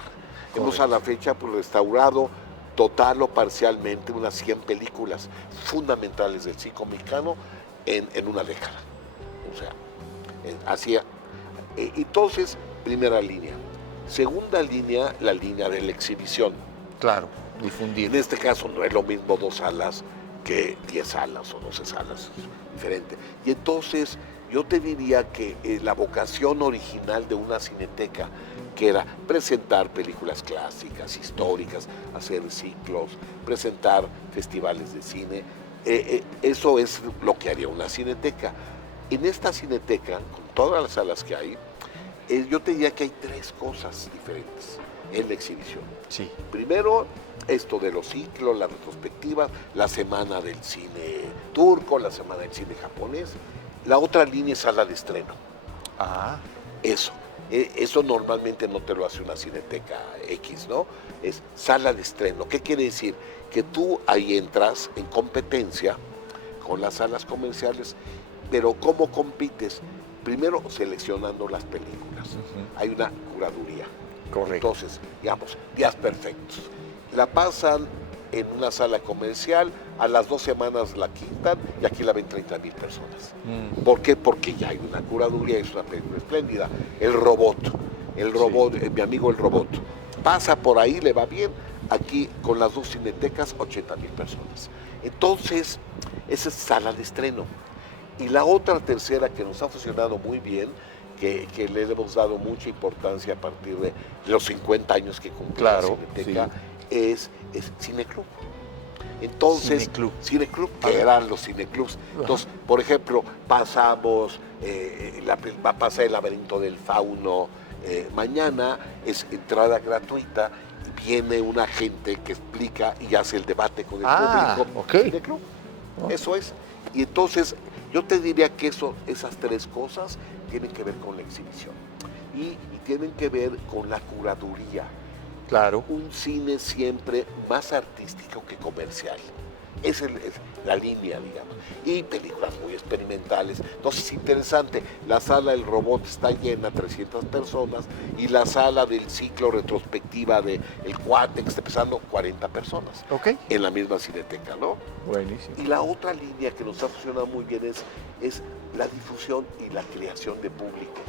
Hemos a la fecha pues, restaurado total o parcialmente unas 100 películas fundamentales del cine mexicano en una década. O sea, hacía. Entonces, primera línea. Segunda línea, la línea de la exhibición. Claro, difundir. En este caso no es lo mismo 2 salas que 10 salas o 12 salas, es diferente. Y entonces yo te diría que la vocación original de una cineteca, que era presentar películas clásicas, históricas, hacer ciclos, presentar festivales de cine, eso es lo que haría una cineteca. En esta cineteca, con todas las salas que hay, yo te diría que hay 3 cosas diferentes en la exhibición. Sí. Primero, esto de los ciclos, las retrospectivas, la semana del cine turco, la semana del cine japonés. La otra línea es sala de estreno. Eso normalmente no te lo hace una cineteca X, ¿no? Es sala de estreno. ¿Qué quiere decir? Que tú ahí entras en competencia con las salas comerciales, pero ¿cómo compites? Primero, seleccionando las películas. Hay una curaduría. Correcto. Entonces, digamos, días perfectos. La pasan en una sala comercial, a las 2 semanas la quitan y aquí la ven 30,000 personas. ¿Por qué? Porque ya hay una curaduría, es una película espléndida. El robot, mi amigo el robot, pasa por ahí, le va bien, aquí con las 2 cinetecas, 80,000 personas. Entonces, esa es sala de estreno. Y la otra tercera que nos ha funcionado muy bien, que le hemos dado mucha importancia a partir de los 50 años que cumple la Cineteca, es Cineclub. Entonces, Cineclub, que eran los cineclubs. Entonces, por ejemplo, pasamos, va a pasar el Laberinto del Fauno mañana, es entrada gratuita, y viene una gente que explica y hace el debate con el público. Cineclub. Eso es. Y entonces, yo te diría que esas 3 cosas tienen que ver con la exhibición y tienen que ver con la curaduría. Claro. Un cine siempre más artístico que comercial. Esa es la línea, digamos. Y películas muy experimentales. Entonces es interesante, la sala del robot está llena, 300 personas, y la sala del ciclo retrospectiva de El Cuate, que está empezando, 40 personas. En la misma cineteca, ¿no? Buenísimo. Y la otra línea que nos ha funcionado muy bien es la difusión y la creación de público.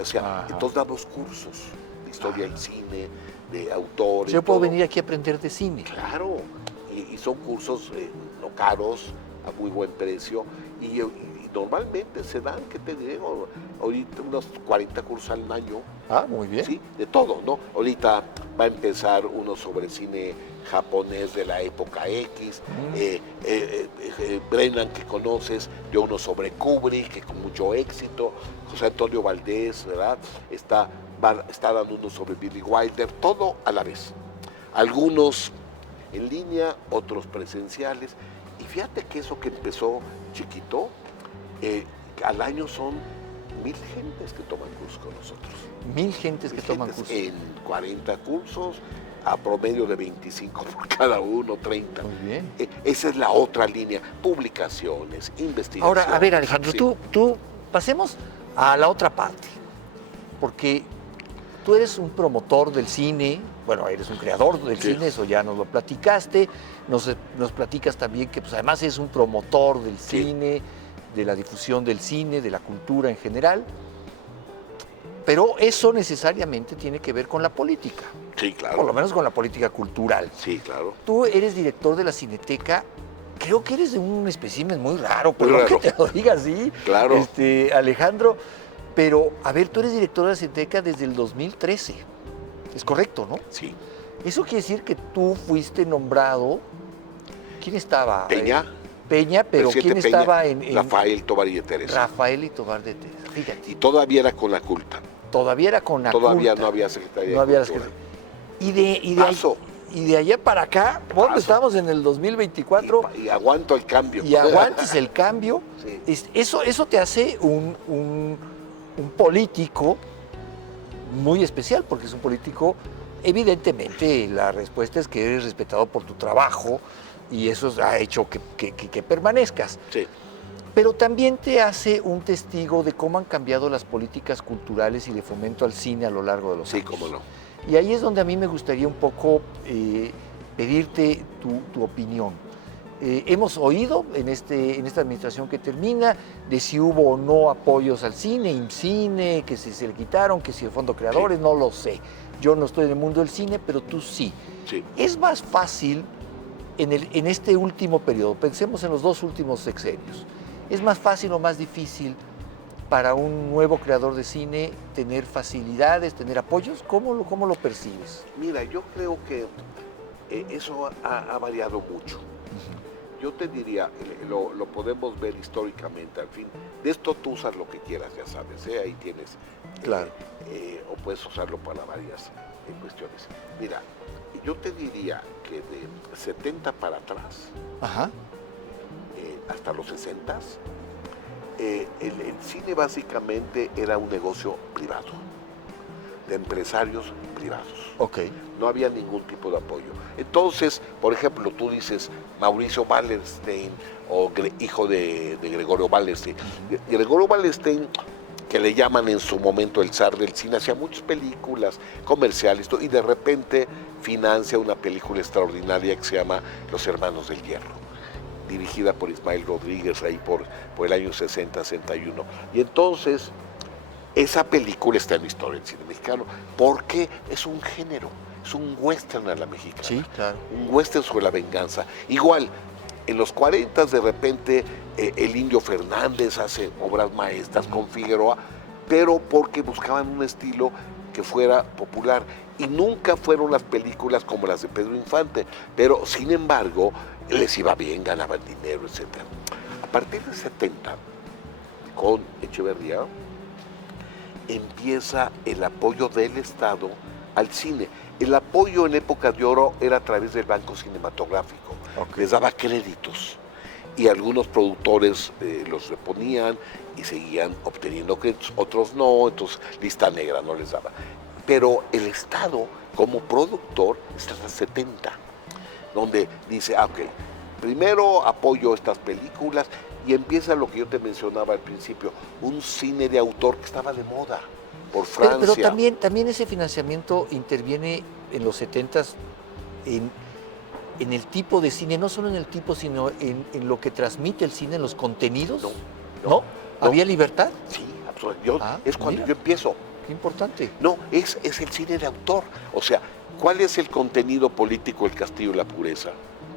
O sea, entonces damos cursos de historia del cine, de autores. Yo puedo venir aquí a aprender de cine. Claro, y son cursos no caros, a muy buen precio, y normalmente se dan, ¿qué te digo? Ahorita unos 40 cursos al año. Muy bien. Sí, de todo, ¿no? Ahorita va a empezar uno sobre cine japonés de la época X, Brennan, que conoces, dio uno sobre Kubrick, que con mucho éxito, José Antonio Valdés, ¿verdad? Está dando uno sobre Billy Wilder, todo a la vez. Algunos en línea, otros presenciales. Y fíjate que eso que empezó chiquito, al año son 1,000 gentes que toman cursos con nosotros. 1,000 gentes que toman cursos. En 40 cursos, a promedio de 25 por cada uno, 30. Muy bien. Esa es la otra línea, publicaciones, investigación. Ahora, a ver, Alejandro, tú pasemos a la otra parte, porque tú eres un promotor del cine, bueno, eres un creador del cine, eso ya nos lo platicaste, nos platicas también que pues, además eres un promotor del cine, de la difusión del cine, de la cultura en general, pero eso necesariamente tiene que ver con la política. Sí, claro. Por lo menos con la política cultural. Sí, claro. Tú eres director de la Cineteca. Creo que eres de un espécimen muy raro, perdón que te lo diga así, claro. Alejandro. Pero, a ver, tú eres director de la Cineteca desde el 2013. Es correcto, ¿no? Sí. Eso quiere decir que tú fuiste nombrado. ¿Quién estaba? Peña. Peña, pero ¿quién Peña, estaba en Rafael Tovar y de Teresa. Rafael y Tovar de Teresa. Fíjate. Y todavía era con la culta. Todavía era con la Todavía culta. no había secretaría No había de Cultura. Y de allá para acá, bueno, estamos en el 2024. Y aguanto el cambio. Y aguantes el cambio. Sí. Eso te hace un político muy especial, porque es un político, evidentemente la respuesta es que eres respetado por tu trabajo y eso ha hecho que permanezcas. Sí. Pero también te hace un testigo de cómo han cambiado las políticas culturales y de fomento al cine a lo largo de los años. Sí, cómo no. Y ahí es donde a mí me gustaría un poco pedirte tu opinión. Hemos oído en esta administración que termina de si hubo o no apoyos al cine, IMCINE, que si se le quitaron, que si el Fondo Creadores, no lo sé. Yo no estoy en el mundo del cine, pero tú sí. Sí. Es más fácil en este último periodo, pensemos en los 2 últimos sexenios, ¿es más fácil o más difícil para un nuevo creador de cine tener facilidades, tener apoyos? ¿Cómo lo percibes? Mira, yo creo que eso ha variado mucho. Yo te diría, lo podemos ver históricamente, al fin, de esto tú usas lo que quieras, ya sabes, ahí tienes, claro. O puedes usarlo para varias cuestiones. Mira, yo te diría que de 70 para atrás, hasta los 60, el cine básicamente era un negocio privado, de empresarios privados. No había ningún tipo de apoyo. Entonces, por ejemplo, tú dices Mauricio Wallerstein o hijo de Gregorio Wallerstein. Gregorio Wallerstein, que le llaman en su momento el zar del cine, hacía muchas películas comerciales y de repente financia una película extraordinaria que se llama Los Hermanos del Hierro, dirigida por Ismael Rodríguez ahí por el año 60-61. Y entonces, esa película está en la historia del cine mexicano, porque es un género, es un western a la mexicana. Sí, claro. Un western sobre la venganza. Igual, en los 40 de repente el Indio Fernández hace obras maestras con Figueroa, pero porque buscaban un estilo que fuera popular. Y nunca fueron las películas como las de Pedro Infante, pero sin embargo les iba bien, ganaban dinero, etc. A partir de 70, con Echeverría, empieza el apoyo del Estado al cine. El apoyo en época de oro era a través del Banco Cinematográfico. Les daba créditos y algunos productores los reponían y seguían obteniendo créditos, otros no, entonces lista negra no les daba. Pero el Estado, como productor, está hasta 70, donde dice, ok, primero apoyo estas películas y empieza lo que yo te mencionaba al principio, un cine de autor que estaba de moda por Francia. Pero también ese financiamiento interviene en los 70s en el tipo de cine, no solo en el tipo, sino en lo que transmite el cine, en los contenidos. ¿No? ¿Había libertad? Sí, absolutamente. Es cuando mira, yo empiezo. Qué importante. No, es el cine de autor. O sea, ¿cuál es el contenido político del Castillo y la Pureza?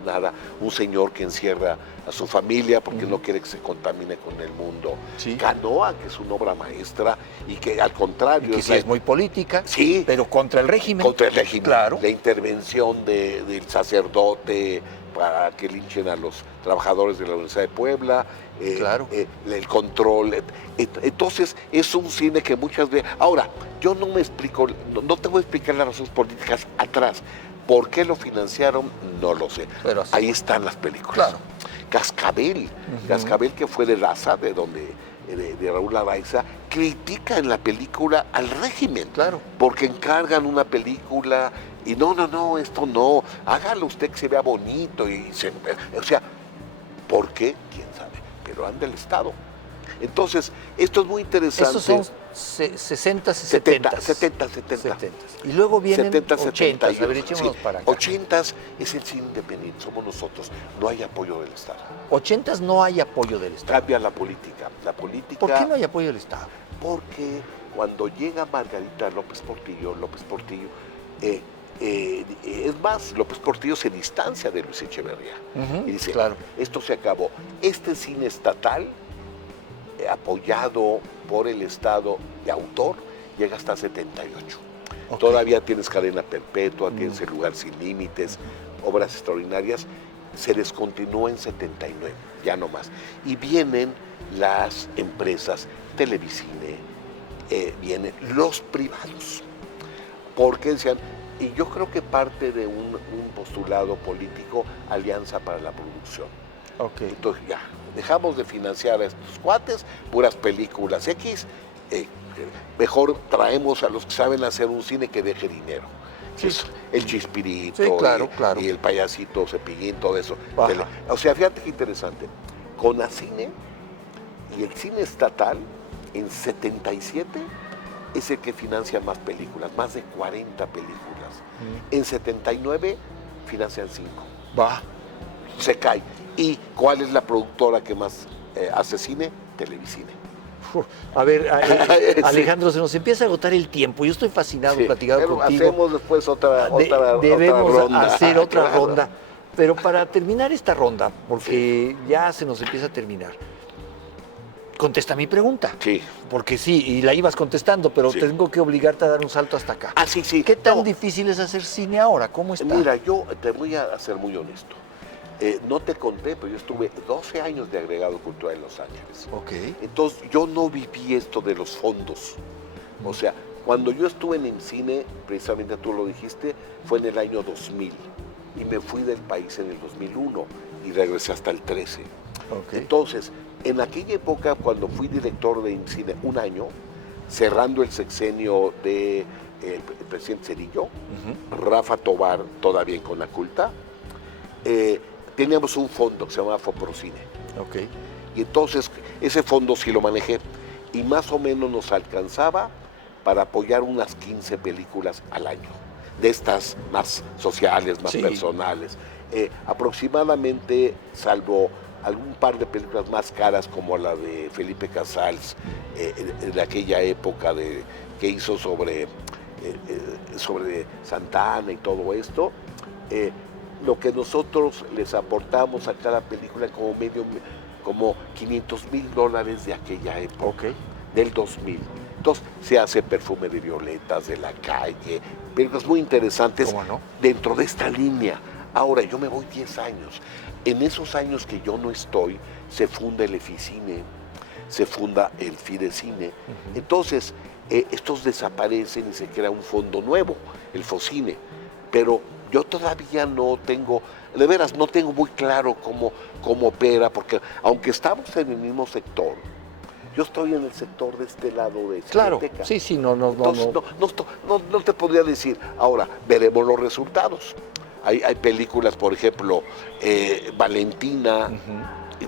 Nada, un señor que encierra a su familia porque no quiere que se contamine con el mundo. Sí. Canoa, que es una obra maestra y que al contrario... Y que sí es muy política, sí, pero contra el régimen. Contra el régimen. Claro. La intervención del sacerdote para que linchen a los trabajadores de la Universidad de Puebla. Claro. El control. Entonces, es un cine que muchas veces... Ahora, yo no me explico, no te voy a explicar las razones políticas atrás. ¿Por qué lo financiaron? No lo sé. Pero así. Ahí están las películas. Claro. Cascabel, Cascabel, que fue de Laza, de Raúl Araiza, critica en la película al régimen. Claro. Porque encargan una película y no, esto no, hágalo usted que se vea bonito. O sea, ¿por qué? ¿Quién sabe? Pero anda el Estado. Entonces, esto es muy interesante. Esos son 60, 70. 70. Y luego vienen 70, 80. 71. A ver, echémonos para acá. 80 es el cine independiente, somos nosotros. No hay apoyo del Estado. 80 no hay apoyo del Estado. Cambia la política. ¿Por qué no hay apoyo del Estado? Porque cuando llega Margarita López Portillo, es más, López Portillo se distancia de Luis Echeverría. Y dice, claro, esto se acabó. Este cine estatal, apoyado por el Estado de autor, llega hasta 78. Okay. Todavía tienes Cadena Perpetua, tienes El Lugar Sin Límites, obras extraordinarias. Se descontinúa en 79, ya no más. Y vienen las empresas, Televicine, vienen los privados. Porque decían, y yo creo que parte de un postulado político, Alianza para la Producción. Okay. Entonces ya, dejamos de financiar a estos cuates, puras películas X, mejor traemos a los que saben hacer un cine que deje dinero. Sí. El Chispirito, sí, claro. Y el payasito Cepillín, todo eso. O sea, fíjate qué interesante. Conacine y el cine estatal en 77 es el que financia más películas, más de 40 películas. En 79 financian 5. Se cae. ¿Y cuál es la productora que más hace cine? Televicine. A ver, Alejandro, se nos empieza a agotar el tiempo. Yo estoy fascinado platicando contigo. Hacemos después Debemos otra ronda. hacer otra ronda. Pero para terminar esta ronda, porque ya se nos empieza a terminar, contesta mi pregunta. Sí. Porque sí, y la ibas contestando, pero tengo que obligarte a dar un salto hasta acá. Sí. ¿Qué tan difícil es hacer cine ahora? ¿Cómo está? Mira, yo te voy a ser muy honesto. No te conté, pero yo estuve 12 años de agregado cultural en Los Ángeles. Okay. Entonces, yo no viví esto de los fondos. O sea, cuando yo estuve en cine, precisamente tú lo dijiste, fue en el año 2000. Y me fui del país en el 2001 y regresé hasta el 13. Okay. Entonces, en aquella época, cuando fui director de cine un año, cerrando el sexenio del presidente Zedillo, Rafa Tobar todavía en Conaculta, teníamos un fondo que se llamaba Foprocine. Okay. Y entonces ese fondo sí lo manejé y más o menos nos alcanzaba para apoyar unas 15 películas al año. de estas más sociales, más personales. Aproximadamente, salvo algún par de películas más caras como la de Felipe Casals, de aquella época que hizo sobre Santa Ana y todo esto, lo que nosotros les aportamos a cada película como $500,000 de aquella época, del 2000. Entonces se hace Perfume de Violetas, De la Calle, películas muy interesantes dentro de esta línea. Ahora, yo me voy 10 años. En esos años que yo no estoy, se funda el Eficine, se funda el Fidecine. Entonces, estos desaparecen y se crea un fondo nuevo, el Focine. Pero yo todavía no tengo, de veras, no tengo muy claro cómo opera, porque aunque estamos en el mismo sector, yo estoy en el sector de este lado de Cineteca. Claro, sí, no. Entonces, no te podría decir. Ahora, veremos los resultados. Hay películas, por ejemplo, Valentina,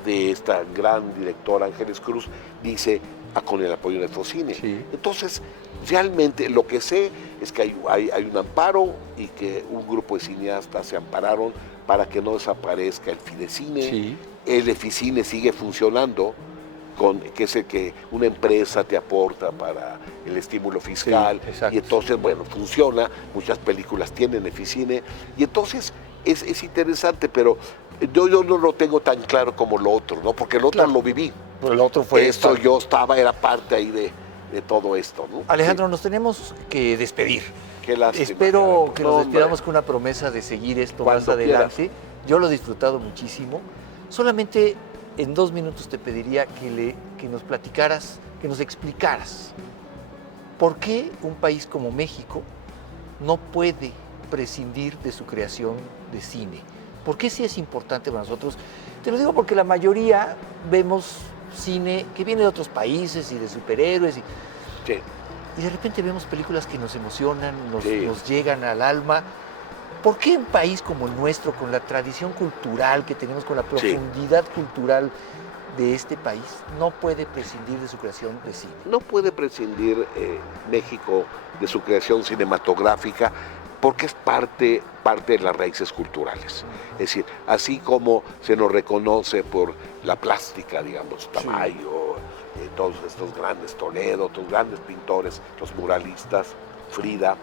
de esta gran directora Ángeles Cruz, dice, con el apoyo de Focine. Sí. Entonces, realmente lo que sé es que hay un amparo y que un grupo de cineastas se ampararon para que no desaparezca el Fidecine. Sí. El Eficine sigue funcionando, que es el que una empresa te aporta para el estímulo fiscal, y entonces, bueno, funciona, muchas películas tienen Eficine, y entonces es interesante, pero yo no lo tengo tan claro como lo otro, ¿no? Porque el otro lo viví. Pero el otro fue... Era parte ahí de todo esto, ¿no? Alejandro, nos tenemos que despedir. Qué lástima. Espero que nos despidamos con una promesa de seguir esto más adelante. Quieras. Yo lo he disfrutado muchísimo. Solamente en 2 minutos te pediría que nos platicaras, que nos explicaras por qué un país como México no puede prescindir de su creación de cine. ¿Por qué sí es importante para nosotros? Te lo digo porque la mayoría vemos cine que viene de otros países y de superhéroes y de repente vemos películas que nos emocionan, nos llegan al alma. ¿Por qué un país como el nuestro, con la tradición cultural que tenemos, con la profundidad cultural de este país, no puede prescindir de su creación de cine? No puede prescindir México de su creación cinematográfica porque es parte de las raíces culturales. Es decir, así como se nos reconoce por la plástica, digamos, Tamayo, todos estos grandes, Toledo, otros grandes pintores, los muralistas, Frida,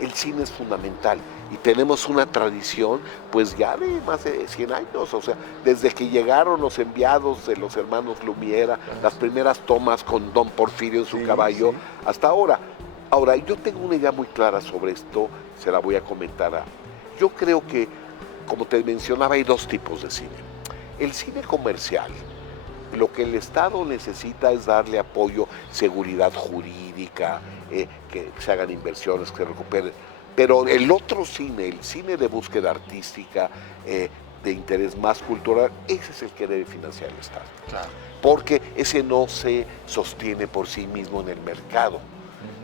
el cine es fundamental y tenemos una tradición pues ya de más de 100 años, o sea, desde que llegaron los enviados de los hermanos Lumière, las primeras tomas con Don Porfirio en su caballo, hasta ahora. Ahora, yo tengo una idea muy clara sobre esto, se la voy a comentar. Yo creo que, como te mencionaba, hay 2 tipos de cine. El cine comercial, lo que el Estado necesita es darle apoyo, seguridad jurídica, que se hagan inversiones, que se recuperen. Pero el otro cine, el cine de búsqueda artística, de interés más cultural, ese es el que debe financiar el Estado. Claro. Porque ese no se sostiene por sí mismo en el mercado.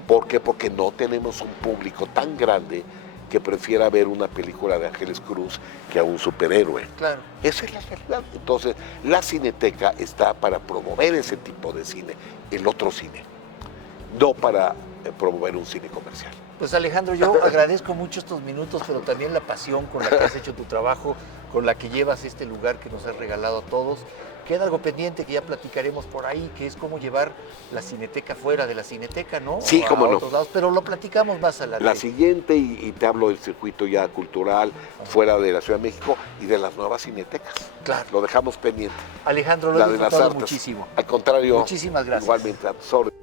¿Por qué? Porque no tenemos un público tan grande que prefiera ver una película de Ángeles Cruz que a un superhéroe. Claro. Esa es la realidad. Entonces, la Cineteca está para promover ese tipo de cine, el otro cine, no para promover un cine comercial. Pues Alejandro, yo agradezco mucho estos minutos, pero también la pasión con la que has hecho tu trabajo, con la que llevas este lugar que nos has regalado a todos. Queda algo pendiente que ya platicaremos por ahí, que es cómo llevar la Cineteca fuera de la Cineteca, ¿no? Sí, cómo no. Otros lados, pero lo platicamos más adelante. La siguiente, y te hablo del circuito ya cultural fuera de la Ciudad de México y de las nuevas cinetecas. Claro. Lo dejamos pendiente. Alejandro, lo he disfrutado muchísimo. Al contrario. Muchísimas gracias. Igualmente.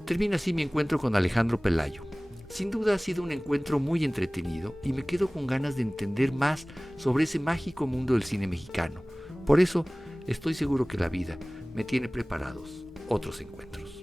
Termina así mi encuentro con Alejandro Pelayo. Sin duda ha sido un encuentro muy entretenido y me quedo con ganas de entender más sobre ese mágico mundo del cine mexicano. Por eso, estoy seguro que la vida me tiene preparados otros encuentros.